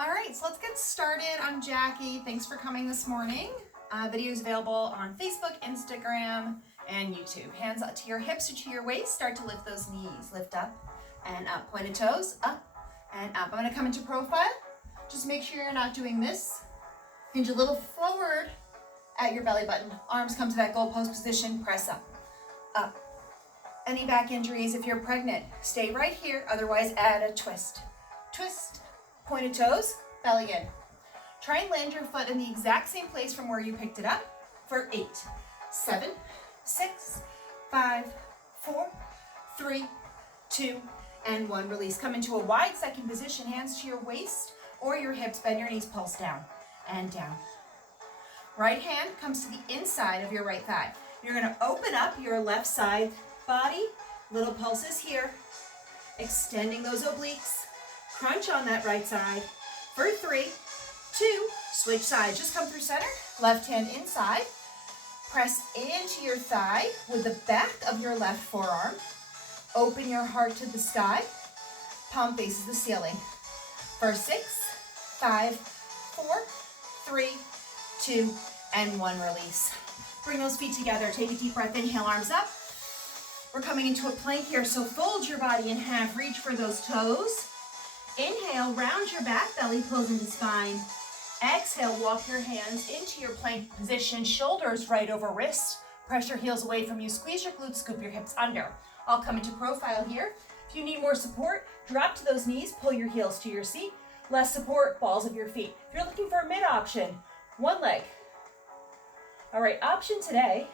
All right, so let's get started. I'm Jackie. Thanks for coming this morning. Videos available on Facebook, Instagram, and YouTube. Hands up to your hips or to your waist. Start to lift those knees. Lift up and up. Pointed toes, up and up. I'm gonna come into profile. Just make sure you're not doing this. Hinge a little forward at your belly button. Arms come to that goalpost position. Press up, up. Any back injuries, if you're pregnant, stay right here. Otherwise, add a twist. Twist. Pointed toes, belly in. Try and land your foot in the exact same place from where you picked it up for 8, 7, 6, 5, 4, 3, 2, and 1. Release. Come into a wide second position, hands to your waist or your hips. Bend your knees, pulse down and down. Right hand comes to the inside of your right thigh. You're going to open up your left side body. Little pulses here. Extending those obliques. Crunch on that right side for 3, 2, switch sides. Just come through center, left hand inside. Press into your thigh with the back of your left forearm. Open your heart to the sky. Palm faces the ceiling. For 6, 5, 4, 3, 2, and 1. Release. Bring those feet together. Take a deep breath. Inhale, arms up. We're coming into a plank here, so fold your body in half. Reach for those toes. Inhale, round your back, belly pulls into spine. Exhale, walk your hands into your plank position, shoulders right over wrists. Press your heels away from you, squeeze your glutes, scoop your hips under. I'll come into profile here. If you need more support, drop to those knees, pull your heels to your seat. Less support, balls of your feet. If you're looking for a mid option, one leg. All right, option today,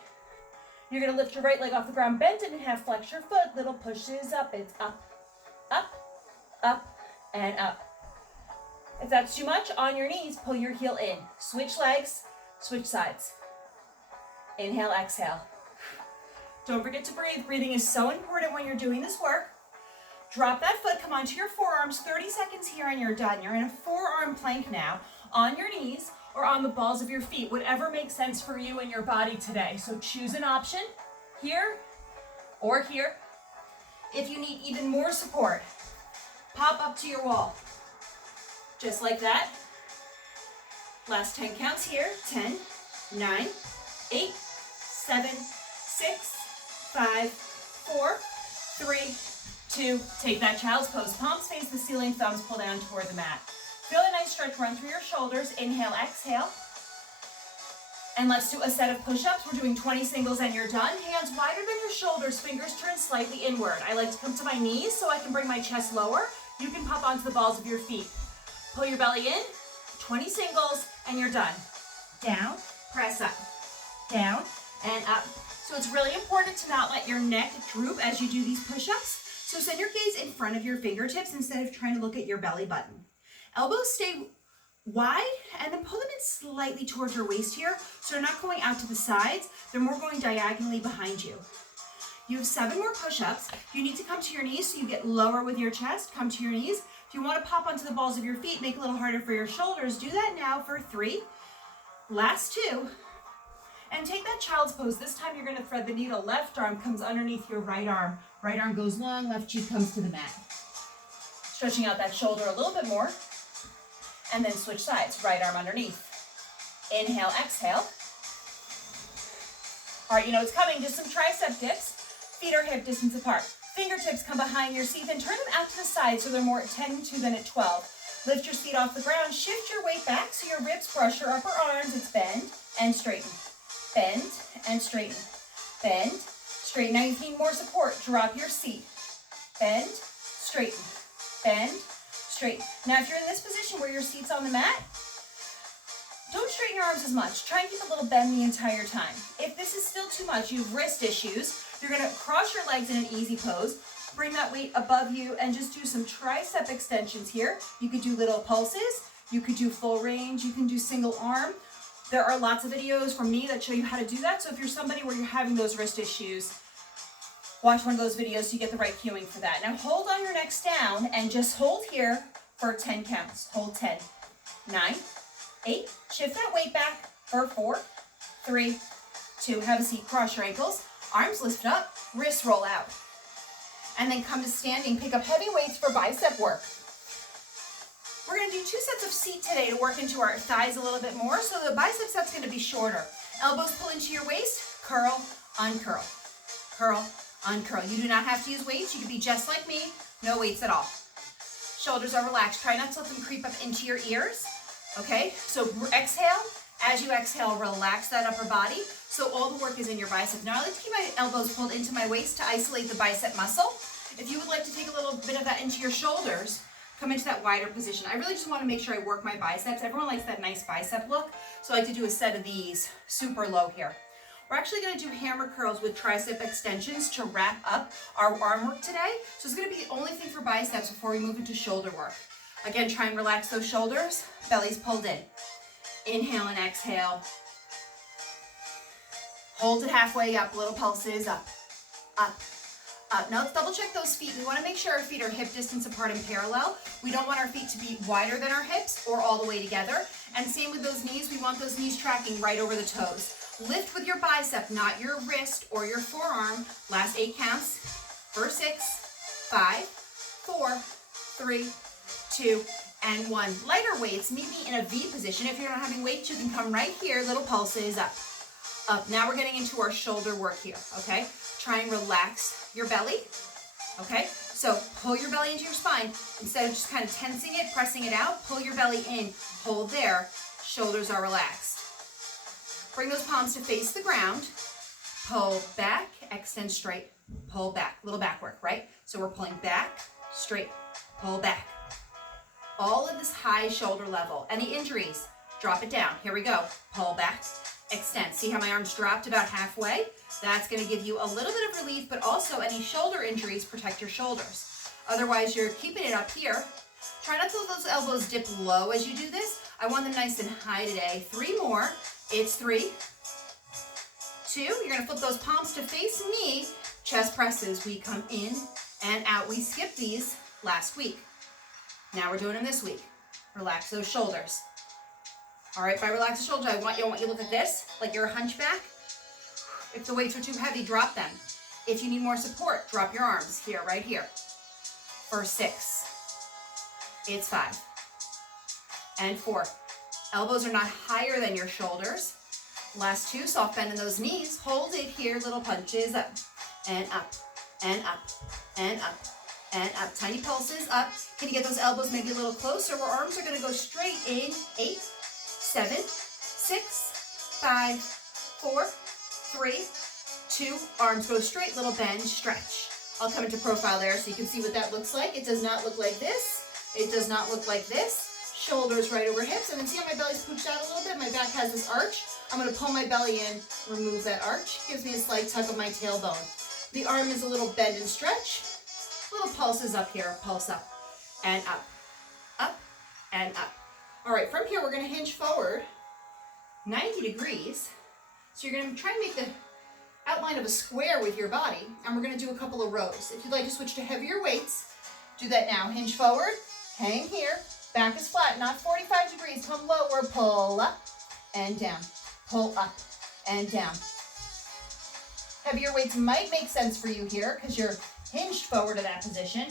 you're gonna lift your right leg off the ground, bend it in half, flex your foot, little pushes up, it's up, up, up, and up. If that's too much, on your knees, pull your heel in. Switch legs, switch sides. Inhale, exhale. Don't forget to breathe. Breathing is so important when you're doing this work. Drop that foot, come onto your forearms, 30 seconds here and you're done. You're in a forearm plank now, on your knees or on the balls of your feet, whatever makes sense for you and your body today. So choose an option, here or here. If you need even more support, pop up to your wall, just like that. Last 10 counts here. 10, 9, 8, 7, 6, 5, 4, 3, 2. Take that child's pose. Palms face the ceiling, thumbs pull down toward the mat. Feel a nice stretch run through your shoulders. Inhale, exhale. And let's do a set of push-ups. We're doing 20 singles and you're done. Hands wider than your shoulders, fingers turn slightly inward. I like to come to my knees so I can bring my chest lower. You can pop onto the balls of your feet. Pull your belly in, 20 singles, and you're done. Down, press up, down, and up. So it's really important to not let your neck droop as you do these push-ups. So send your gaze in front of your fingertips instead of trying to look at your belly button. Elbows stay wide, and then pull them in slightly towards your waist here, so they're not going out to the sides, they're more going diagonally behind you. You have 7 more push-ups. You need to come to your knees so you get lower with your chest. Come to your knees. If you want to pop onto the balls of your feet, make it a little harder for your shoulders, do that now for 3. Last 2. And take that child's pose. This time you're going to thread the needle. Left arm comes underneath your right arm. Right arm goes long, left cheek comes to the mat. Stretching out that shoulder a little bit more. And then switch sides. Right arm underneath. Inhale, exhale. All right, you know it's coming. Just some tricep dips. Feet are hip distance apart. Fingertips come behind your seat, then turn them out to the side so they're more at 10 to than at 12. Lift your feet off the ground, shift your weight back so your ribs brush your upper arms. It's bend and straighten. Bend and straighten. Bend, straighten. Now you need more support. Drop your seat. Bend, straighten. Bend, straighten. Now if you're in this position where your seat's on the mat, don't straighten your arms as much. Try and keep a little bend the entire time. If this is still too much, you have wrist issues, you're gonna cross your legs in an easy pose, bring that weight above you and just do some tricep extensions here. You could do little pulses, you could do full range, you can do single arm. There are lots of videos from me that show you how to do that. So if you're somebody where you're having those wrist issues, watch one of those videos so you get the right cueing for that. Now hold on your necks down and just hold here for 10 counts. Hold 10, 9, 8, shift that weight back for 4, 3, 2, have a seat, cross your ankles, arms lift up, wrists roll out. And then come to standing, pick up heavy weights for bicep work. We're gonna do 2 sets of seat today to work into our thighs a little bit more. So the bicep set's gonna be shorter. Elbows pull into your waist, curl, uncurl, curl, uncurl. You do not have to use weights. You can be just like me, no weights at all. Shoulders are relaxed. Try not to let them creep up into your ears, okay? So exhale. As you exhale, relax that upper body. So all the work is in your bicep. Now I like to keep my elbows pulled into my waist to isolate the bicep muscle. If you would like to take a little bit of that into your shoulders, come into that wider position. I really just want to make sure I work my biceps. Everyone likes that nice bicep look. So I like to do a set of these super low here. We're actually going to do hammer curls with tricep extensions to wrap up our arm work today. So it's going to be the only thing for biceps before we move into shoulder work. Again, try and relax those shoulders. Belly's pulled in. Inhale and exhale. Hold it halfway up, little pulses, up, up, up. Now let's double check those feet. We want to make sure our feet are hip distance apart and parallel. We don't want our feet to be wider than our hips or all the way together. And same with those knees. We want those knees tracking right over the toes. Lift with your bicep, not your wrist or your forearm. Last 8 counts. For 6, 5, 4, 3, 2, and 1. Lighter weights, meet me in a V position. If you're not having weights, you can come right here. Little pulses up, up. Now we're getting into our shoulder work here, okay? Try and relax your belly, okay? So pull your belly into your spine. Instead of just kind of tensing it, pressing it out, pull your belly in. Hold there. Shoulders are relaxed. Bring those palms to face the ground. Pull back, extend straight, pull back. Little back work, right? So we're pulling back, straight, pull back. All of this high shoulder level. Any injuries, drop it down. Here we go. Pull back, extend. See how my arms dropped about halfway? That's going to give you a little bit of relief, but also any shoulder injuries, protect your shoulders. Otherwise, you're keeping it up here. Try not to let those elbows dip low as you do this. I want them nice and high today. 3 more. It's 3, 2. You're going to flip those palms to face me. Chest presses. We come in and out. We skipped these last week. Now we're doing them this week. Relax those shoulders. All right, by relax the shoulders, I want you to look at this, like you're a hunchback. If the weights are too heavy, drop them. If you need more support, drop your arms here, right here. For 6, it's 5, and 4. Elbows are not higher than your shoulders. Last 2, soft bend in those knees. Hold it here, little punches up, and up, and up, and up. And up, tiny pulses up. Can you get those elbows maybe a little closer? Our arms are gonna go straight in 8, 7, 6, 5, 4, 3, 2. Arms go straight, little bend, stretch. I'll come into profile there so you can see what that looks like. It does not look like this. It does not look like this. Shoulders right over hips. And then see how my belly's pooched out a little bit? My back has this arch. I'm gonna pull my belly in, remove that arch. Gives me a slight tug of my tailbone. The arm is a little bend and stretch. Little pulses up here, pulse up, and up, up, and up. All right, from here, we're gonna hinge forward 90 degrees. So you're gonna try and make the outline of a square with your body, and we're gonna do a couple of rows. If you'd like to switch to heavier weights, do that now. Hinge forward, hang here, back is flat, not 45 degrees, come lower, pull up and down, pull up and down. Heavier weights might make sense for you here because you're hinged forward to that position.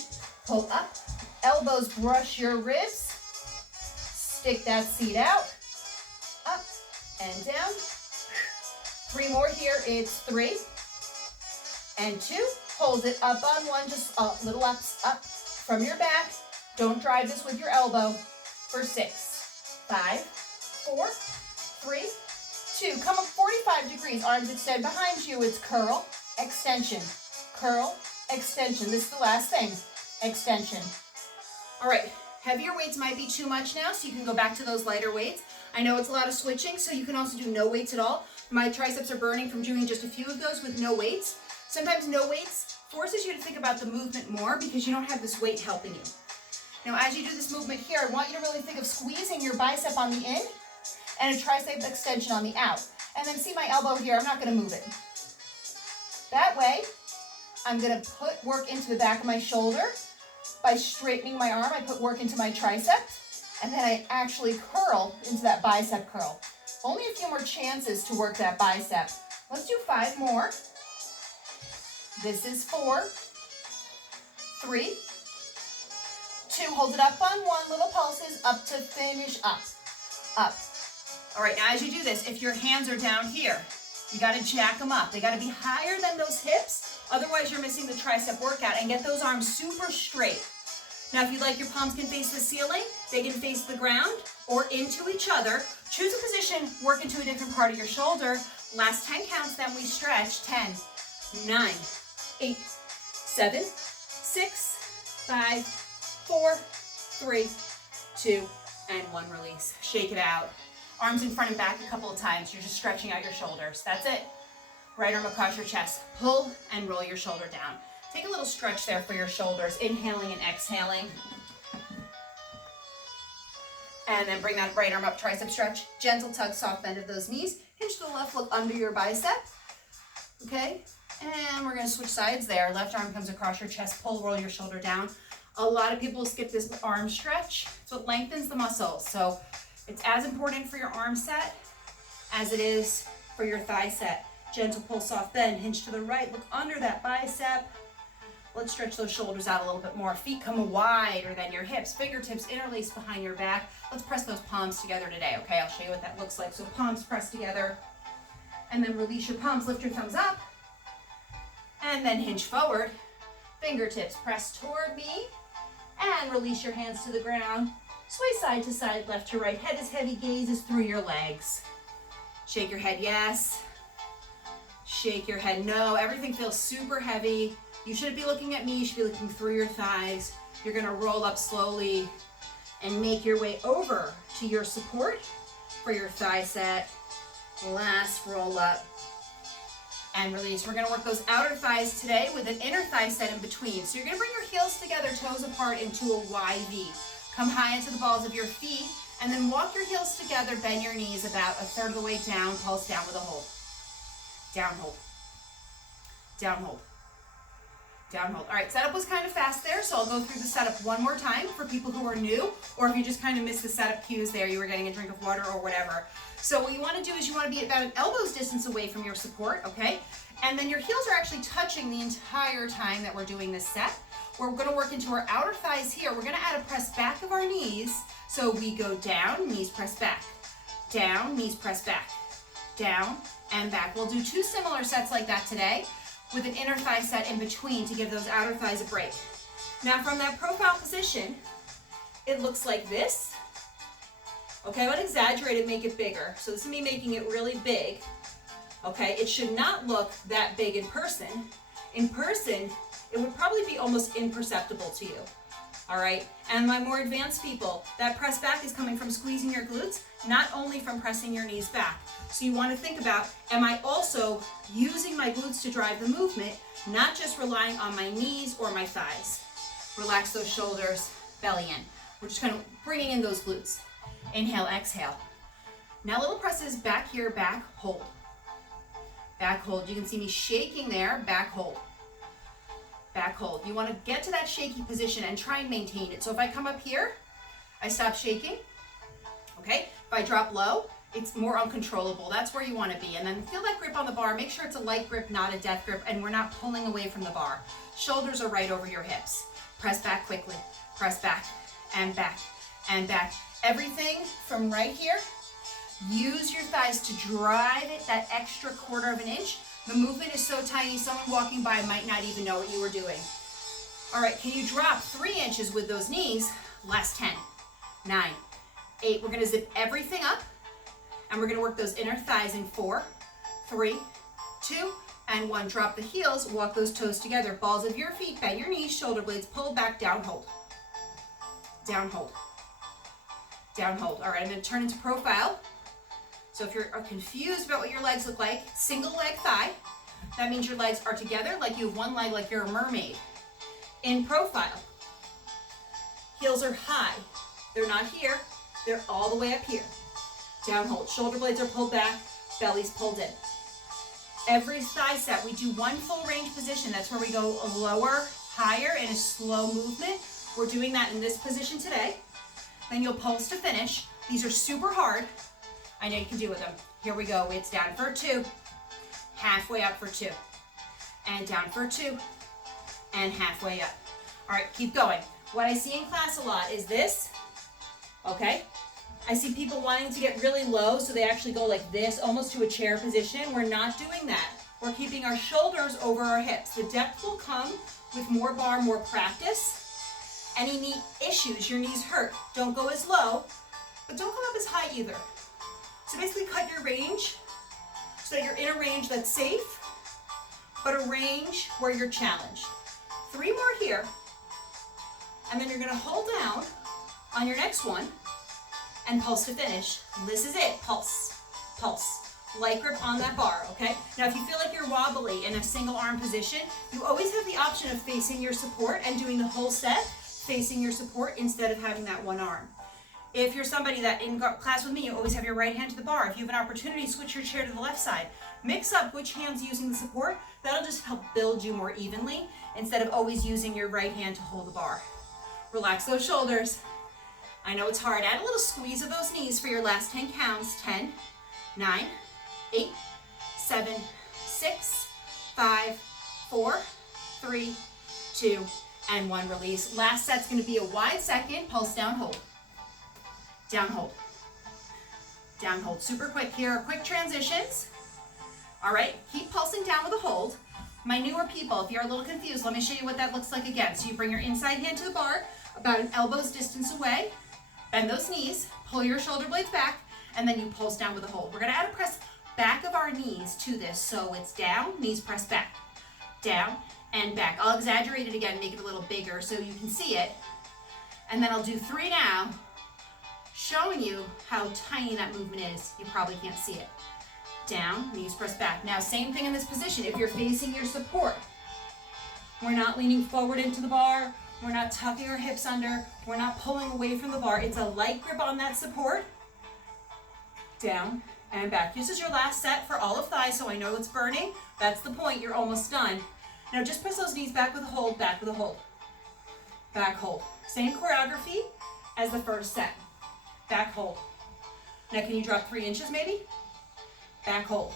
Pull up, elbows brush your ribs, stick that seat out, up and down. 3 more here, it's 3 and 2. Hold it up on 1, just up, little ups, up from your back. Don't drive this with your elbow. For 6, 5, 4, 3, 2. Come up 45 degrees, arms extend behind you. It's curl, extension, curl, extension. This is the last thing, extension. All right, heavier weights might be too much now, so you can go back to those lighter weights. I know it's a lot of switching, so you can also do no weights at all. My triceps are burning from doing just a few of those with no weights. Sometimes no weights forces you to think about the movement more because you don't have this weight helping you. Now, as you do this movement here, I want you to really think of squeezing your bicep on the in and a tricep extension on the out. And then see my elbow here, I'm not gonna move it. That way, I'm gonna put work into the back of my shoulder. By straightening my arm, I put work into my tricep, and then I actually curl into that bicep curl. Only a few more chances to work that bicep. Let's do 5 more. This is 4, 3, 2, hold it up on 1, little pulses, up to finish, up, up. All right, now as you do this, if your hands are down here, you gotta jack them up. They gotta be higher than those hips, otherwise you're missing the tricep workout, and get those arms super straight. Now if you'd like, your palms can face the ceiling, they can face the ground, or into each other. Choose a position, work into a different part of your shoulder. Last 10 counts, then we stretch. 10, 9, 8, 7, 6, 5, 4, 3, 2, and 1, release. Shake it out. Arms in front and back a couple of times. You're just stretching out your shoulders. That's it. Right arm across your chest. Pull and roll your shoulder down. Take a little stretch there for your shoulders. Inhaling and exhaling. And then bring that right arm up, tricep stretch. Gentle tug, soft bend of those knees. Hinge to the left, look under your bicep. Okay? And we're gonna switch sides there. Left arm comes across your chest. Pull, roll your shoulder down. A lot of people skip this arm stretch, so it lengthens the muscles. So it's as important for your arm set as it is for your thigh set. Gentle pull, soft bend, hinge to the right, look under that bicep. Let's stretch those shoulders out a little bit more. Feet come wider than your hips. Fingertips interlace behind your back. Let's press those palms together today, okay? I'll show you what that looks like. So palms pressed together, and then release your palms, lift your thumbs up, and then hinge forward. Fingertips press toward me, and release your hands to the ground. Sway side to side, left to right. Head is heavy, gaze is through your legs. Shake your head, yes. Shake your head, no. Everything feels super heavy. You shouldn't be looking at me, you should be looking through your thighs. You're gonna roll up slowly and make your way over to your support for your thigh set. Last roll up and release. We're gonna work those outer thighs today with an inner thigh set in between. So you're gonna bring your heels together, toes apart into a Y V. Come high into the balls of your feet, and then walk your heels together, bend your knees about a third of the way down, pulse down with a hold. Down, hold. Down, hold. Down, hold. All right, setup was kind of fast there, so I'll go through the setup one more time for people who are new, or if you just kind of missed the setup cues there, you were getting a drink of water or whatever. So what you want to do is you want to be about an elbow's distance away from your support, okay? And then your heels are actually touching the entire time that we're doing this set. We're going to work into our outer thighs here. We're going to add a press back of our knees. So we go down, knees press back. Down, knees press back. Down and back. We'll do 2 similar sets like that today with an inner thigh set in between to give those outer thighs a break. Now from that profile position, it looks like this. Okay, I'm going to exaggerate it, make it bigger. So this is me making it really big. Okay, it should not look that big in person. In person, it would probably be almost imperceptible to you. All right, and my more advanced people, that press back is coming from squeezing your glutes, not only from pressing your knees back. So you want to think about, am I also using my glutes to drive the movement, not just relying on my knees or my thighs? Relax those shoulders, belly in. We're just kind of bringing in those glutes. Inhale, exhale. Now little presses back here, back, hold. Back, hold. You can see me shaking there, back, hold. Back, hold. You want to get to that shaky position and try and maintain it. So if I come up here, I stop shaking. Okay? If I drop low, it's more uncontrollable. That's where you want to be. And then feel that grip on the bar. Make sure it's a light grip, not a death grip, and we're not pulling away from the bar. Shoulders are right over your hips. Press back quickly. Press back and back and back. Everything from right here, use your thighs to drive it that extra 1/4 of an inch. The movement is so tiny, someone walking by might not even know what you were doing. All right, can you drop 3 inches with those knees? Last 10, 9, 8. We're gonna zip everything up, and we're gonna work those inner thighs in 4, 3, 2, and 1. Drop the heels, walk those toes together. Balls of your feet, bend your knees, shoulder blades, pull back, down, hold. Down, hold. Down, hold. All right, I'm gonna turn into profile. So if you're confused about what your legs look like, single leg thigh, that means your legs are together like you have one leg like you're a mermaid. In profile, heels are high. They're not here, they're all the way up here. Down, hold. Shoulder blades are pulled back, belly's pulled in. Every thigh set, we do 1 full range position. That's where we go lower, higher in a slow movement. We're doing that in this position today. Then you'll pulse to finish. These are super hard. I know you can do with them. Here we go. It's down for 2, halfway up for 2, and down for 2, and halfway up. All right, keep going. What I see in class a lot is this, okay? I see people wanting to get really low, so they actually go like this, almost to a chair position. We're not doing that. We're keeping our shoulders over our hips. The depth will come with more bar, more practice. Any knee issues, your knees hurt, don't go as low, but don't go up as high either. So basically cut your range so that you're in a range that's safe, but a range where you're challenged. 3 more here, and then you're gonna hold down on your next one and pulse to finish. This is it, pulse, pulse. Light grip on that bar, okay? Now if you feel like you're wobbly in a single arm position, you always have the option of facing your support and doing the whole set facing your support instead of having that one arm. If you're somebody that in class with me, you always have your right hand to the bar. If you have an opportunity, switch your chair to the left side. Mix up which hand's using the support. That'll just help build you more evenly instead of always using your right hand to hold the bar. Relax those shoulders. I know it's hard. Add a little squeeze of those knees for your last 10 counts. 10, 9, 8, 7, 6, 5, 4, 3, 2, and 1. Release. Last set's going to be a wide second. Pulse down, hold. Down, hold. Down, hold. Super quick here. Quick transitions. All right. Keep pulsing down with a hold. My newer people, if you're a little confused, let me show you what that looks like again. So you bring your inside hand to the bar, about an elbow's distance away. Bend those knees. Pull your shoulder blades back, and then you pulse down with a hold. We're going to add a press back of our knees to this. So it's down, knees press back. Down and back. I'll exaggerate it again, make it a little bigger so you can see it. And then I'll do 3 now, showing you how tiny that movement is. You probably can't see it. Down, knees press back. Now, same thing in this position. If you're facing your support, we're not leaning forward into the bar. We're not tucking our hips under. We're not pulling away from the bar. It's a light grip on that support. Down and back. This is your last set for all of thighs, so I know it's burning. That's the point. You're almost done. Now just press those knees back with a hold, back with a hold. Back hold. Same choreography as the first set. Back hold. Now can you drop 3 inches maybe? Back hold.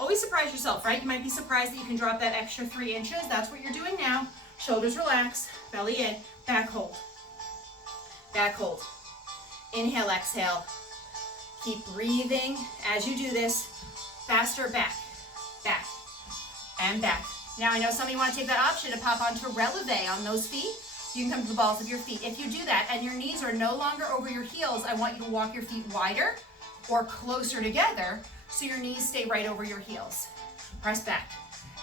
Always surprise yourself, right? You might be surprised that you can drop that extra 3 inches. That's what you're doing now. Shoulders relax, belly in, back hold. Back hold. Inhale, exhale. Keep breathing as you do this. Faster, back, back, and back. Now I know some of you want to take that option to pop onto releve on those feet. You can come to the balls of your feet. If you do that and your knees are no longer over your heels, I want you to walk your feet wider or closer together so your knees stay right over your heels. Press back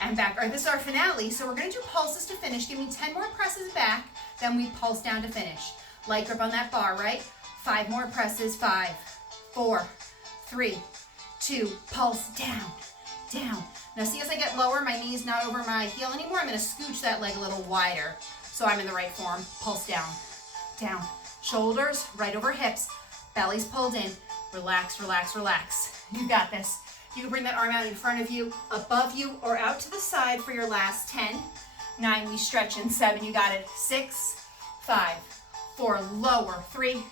and back. All right, this is our finale, so we're going to do pulses to finish. Give me 10 more presses back, then we pulse down to finish. Light grip on that bar, right? 5 more presses. 5, 4, 3, 2, pulse down, down. Now see, as I get lower, my knee's not over my heel anymore. I'm going to scooch that leg a little wider so I'm in the right form. Pulse down, down. Shoulders right over hips, belly's pulled in. Relax, relax, relax. You got this. You can bring that arm out in front of you, above you, or out to the side for your last 10. 9, we stretch in. 7, you got it. 6, 5, 4, lower. 3,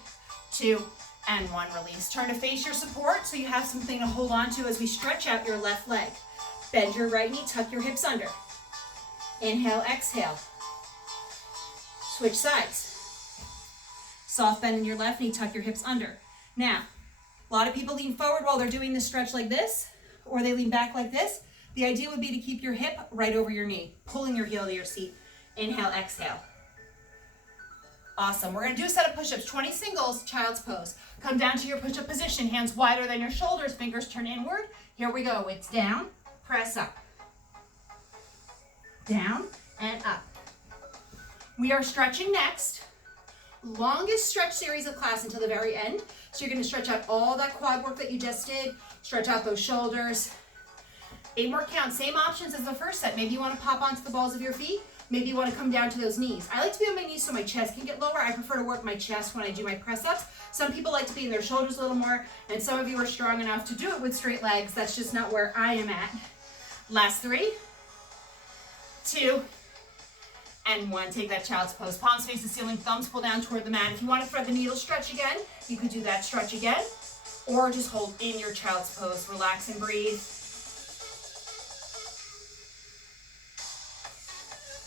2, and 1, release. Turn to face your support so you have something to hold on to as we stretch out your left leg. Bend your right knee, tuck your hips under. Inhale, exhale. Switch sides. Soft bend in your left knee, tuck your hips under. Now, a lot of people lean forward while they're doing this stretch like this, or they lean back like this. The idea would be to keep your hip right over your knee, pulling your heel to your seat. Inhale, exhale. Awesome. We're going to do a set of push-ups, 20 singles, child's pose. Come down to your push-up position, hands wider than your shoulders, fingers turn inward. Here we go. It's down, press up. Down and up. We are stretching next. Longest stretch series of class until the very end. So you're going to stretch out all that quad work that you just did. Stretch out those shoulders. 8 more counts. Same options as the first set. Maybe you want to pop onto the balls of your feet. Maybe you want to come down to those knees. I like to be on my knees so my chest can get lower. I prefer to work my chest when I do my press-ups. Some people like to be in their shoulders a little more, and some of you are strong enough to do it with straight legs. That's just not where I am at. Last 3, 2, and 1. Take that child's pose. Palms face the ceiling, thumbs pull down toward the mat. If you want to thread the needle, stretch again. You could do that stretch again, or just hold in your child's pose. Relax and breathe.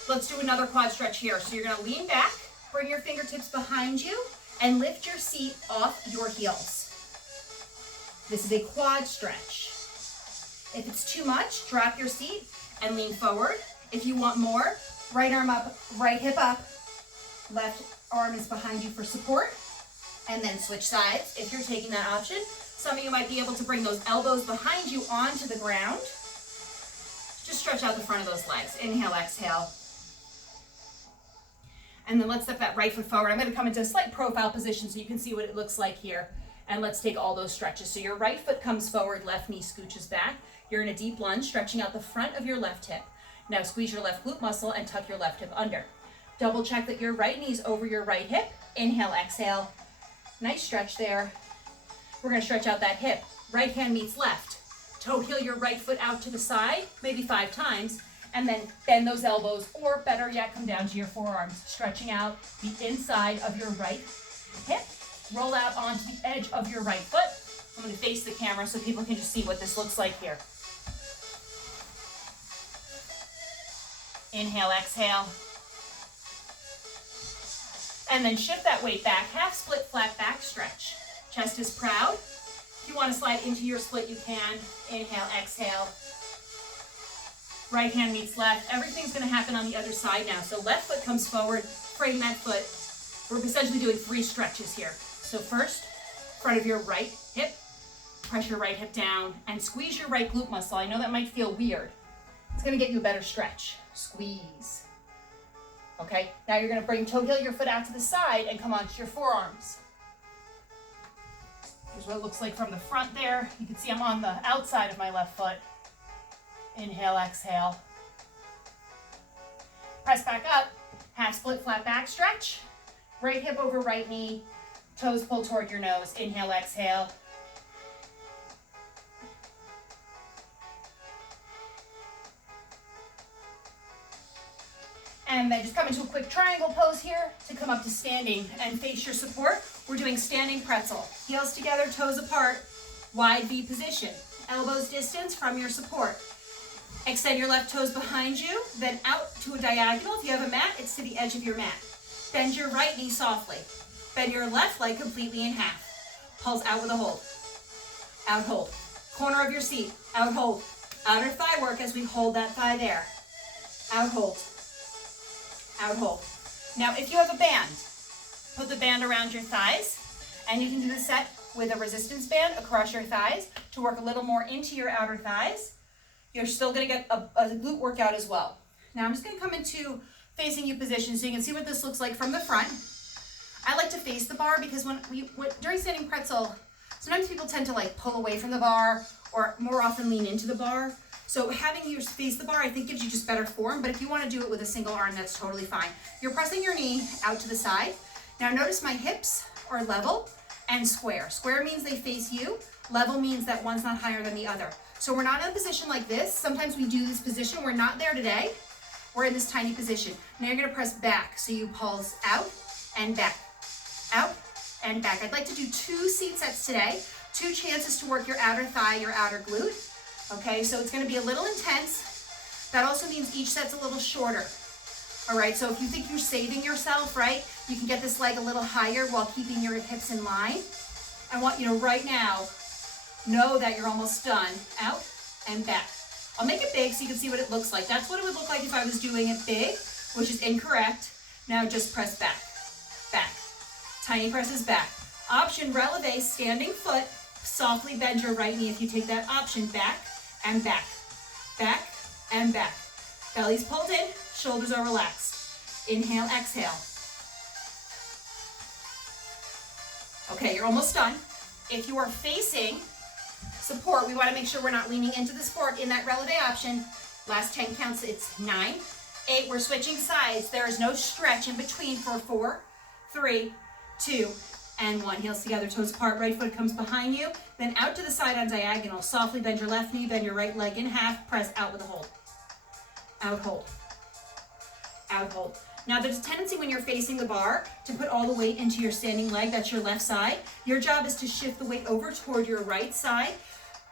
Let's do another quad stretch here. So you're going to lean back, Bring your fingertips behind you and lift your seat off your heels. This is a quad stretch. If it's too much, drop your seat and lean forward. If you want more, right arm up, right hip up, left arm is behind you for support, and then switch sides if you're taking that option. Some of you might be able to bring those elbows behind you onto the ground. Just stretch out the front of those legs. Inhale, exhale. And then let's step that right foot forward. I'm going to come into a slight profile position so you can see what it looks like here. And let's take all those stretches. So your right foot comes forward, left knee scooches back. You're in a deep lunge, stretching out the front of your left hip. Now squeeze your left glute muscle and tuck your left hip under. Double check that your right knee is over your right hip. Inhale, exhale. Nice stretch there. We're going to stretch out that hip. Right hand meets left. Toe heel your right foot out to the side, maybe 5 times, and then bend those elbows, or better yet, come down to your forearms, stretching out the inside of your right hip. Roll out onto the edge of your right foot. I'm going to face the camera so people can just see what this looks like here. Inhale, exhale. And then shift that weight back, half split, flat back stretch. Chest is proud. If you want to slide into your split, you can. Inhale, exhale. Right hand meets left. Everything's going to happen on the other side now. So left foot comes forward, frame that foot. We're essentially doing 3 stretches here. So first, front of your right hip, press your right hip down and squeeze your right glute muscle. I know that might feel weird. It's going to get you a better stretch. Squeeze. Okay, now you're going to bring toe heel your foot out to the side and come onto your forearms. Here's what it looks like from the front there. You can see I'm on the outside of my left foot. Inhale, exhale. Press back up. Half split, flat back stretch. Right hip over right knee. Toes pull toward your nose. Inhale, exhale. And then just come into a quick triangle pose here to come up to standing and face your support. We're doing standing pretzel. Heels together, toes apart, wide V position. Elbows distance from your support. Extend your left toes behind you, then out to a diagonal. If you have a mat, it's to the edge of your mat. Bend your right knee softly. Bend your left leg completely in half. Pulse out with a hold. Out, hold. Corner of your seat, out, hold. Outer thigh work as we hold that thigh there. Out, hold. Out, hold. Now, if you have a band, put the band around your thighs, and you can do the set with a resistance band across your thighs to work a little more into your outer thighs. You're still going to get a glute workout as well. Now, I'm just going to come into facing you position so you can see what this looks like from the front. I like to face the bar because during standing pretzel, sometimes people tend to like pull away from the bar or more often lean into the bar. So having you face the bar, I think, gives you just better form. But if you want to do it with a single arm, that's totally fine. You're pressing your knee out to the side. Now notice my hips are level and square. Square means they face you. Level means that one's not higher than the other. So we're not in a position like this. Sometimes we do this position. We're not there today. We're in this tiny position. Now you're going to press back. So you pulse out and back, out and back. I'd like to do 2 seat sets today. 2 chances to work your outer thigh, your outer glute. Okay, so it's going to be a little intense. That also means each set's a little shorter. All right, so if you think you're saving yourself, right, you can get this leg a little higher while keeping your hips in line. I want you to right now know that you're almost done. Out and back. I'll make it big so you can see what it looks like. That's what it would look like if I was doing it big, which is incorrect. Now just press back, back. Tiny presses back. Option releve, standing foot. Softly bend your right knee if you take that option. Back and back, back and back. Belly's pulled in, shoulders are relaxed. Inhale, exhale. Okay, you're almost done. If you are facing support, we want to make sure we're not leaning into the support in that releve option. Last 10 counts, it's 9, 8, we're switching sides. There is no stretch in between for 4, 3, 2, and 1. Heels together, toes apart, right foot comes behind you, then out to the side on diagonal. Softly bend your left knee, bend your right leg in half, press out with a hold. Out, hold. Out, hold. Now there's a tendency when you're facing the bar to put all the weight into your standing leg, that's your left side. Your job is to shift the weight over toward your right side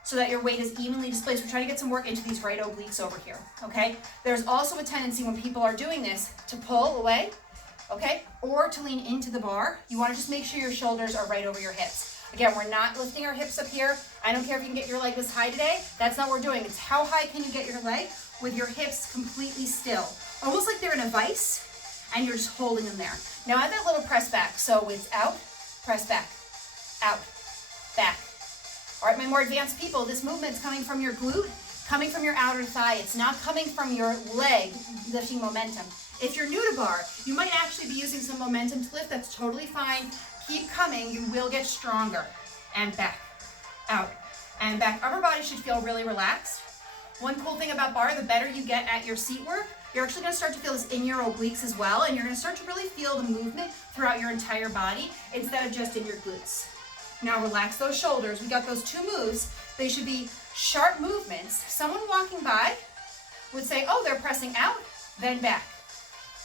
so that your weight is evenly displaced. We're trying to get some work into these right obliques over here, okay? There's also a tendency when people are doing this to pull away, okay? Or to lean into the bar, you wanna just make sure your shoulders are right over your hips. Again, we're not lifting our hips up here. I don't care if you can get your leg this high today. That's not what we're doing. It's how high can you get your leg with your hips completely still. Almost like they're in a vise and you're just holding them there. Now add that little press back. So it's out, press back, out, back. All right, my more advanced people, this movement's coming from your glute, coming from your outer thigh. It's not coming from your leg lifting momentum. If you're new to bar, you might actually be using some momentum to lift. That's totally fine. Keep coming, you will get stronger. And back, out, and back. Upper body should feel really relaxed. One cool thing about bar, the better you get at your seat work, you're actually gonna start to feel this in your obliques as well, and you're gonna start to really feel the movement throughout your entire body instead of just in your glutes. Now relax those shoulders. We got those 2 moves. They should be sharp movements. Someone walking by would say, oh, they're pressing out, then back,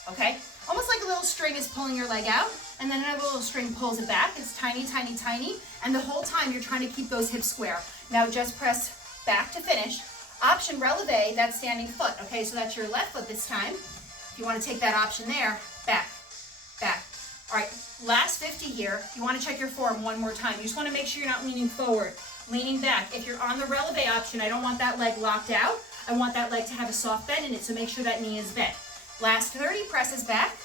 okay? Almost like a little string is pulling your leg out, and then another little string pulls it back. It's tiny, tiny, tiny, and the whole time you're trying to keep those hips square. Now just press back to finish. Option releve, that standing foot, okay? So that's your left foot this time. If you want to take that option there, back, back. All right, last 50 here. You want to check your form one more time. You just want to make sure you're not leaning forward, leaning back. If you're on the releve option, I don't want that leg locked out. I want that leg to have a soft bend in it, so make sure that knee is bent. Last 30 presses back.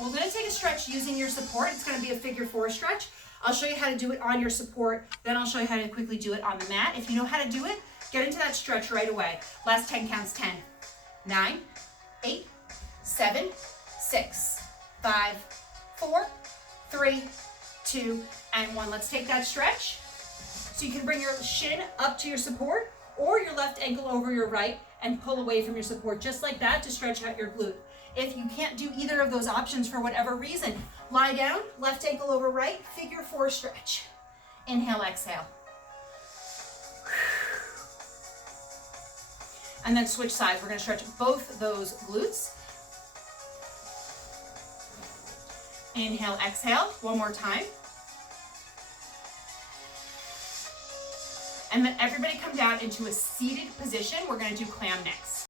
We're going to take a stretch using your support. It's going to be a figure 4 stretch. I'll show you how to do it on your support, then I'll show you how to quickly do it on the mat. If you know how to do it, get into that stretch right away. Last 10 counts. 10, 9, 8, 7, 6, 5, 4, 3, 2, and 1. Let's take that stretch. So you can bring your shin up to your support or your left ankle over your right and pull away from your support just like that to stretch out your glute. If you can't do either of those options for whatever reason, lie down, left ankle over right, figure 4 stretch. Inhale, exhale. And then switch sides. We're going to stretch both those glutes. Inhale, exhale, one more time. And then everybody come down into a seated position. We're going to do clam next.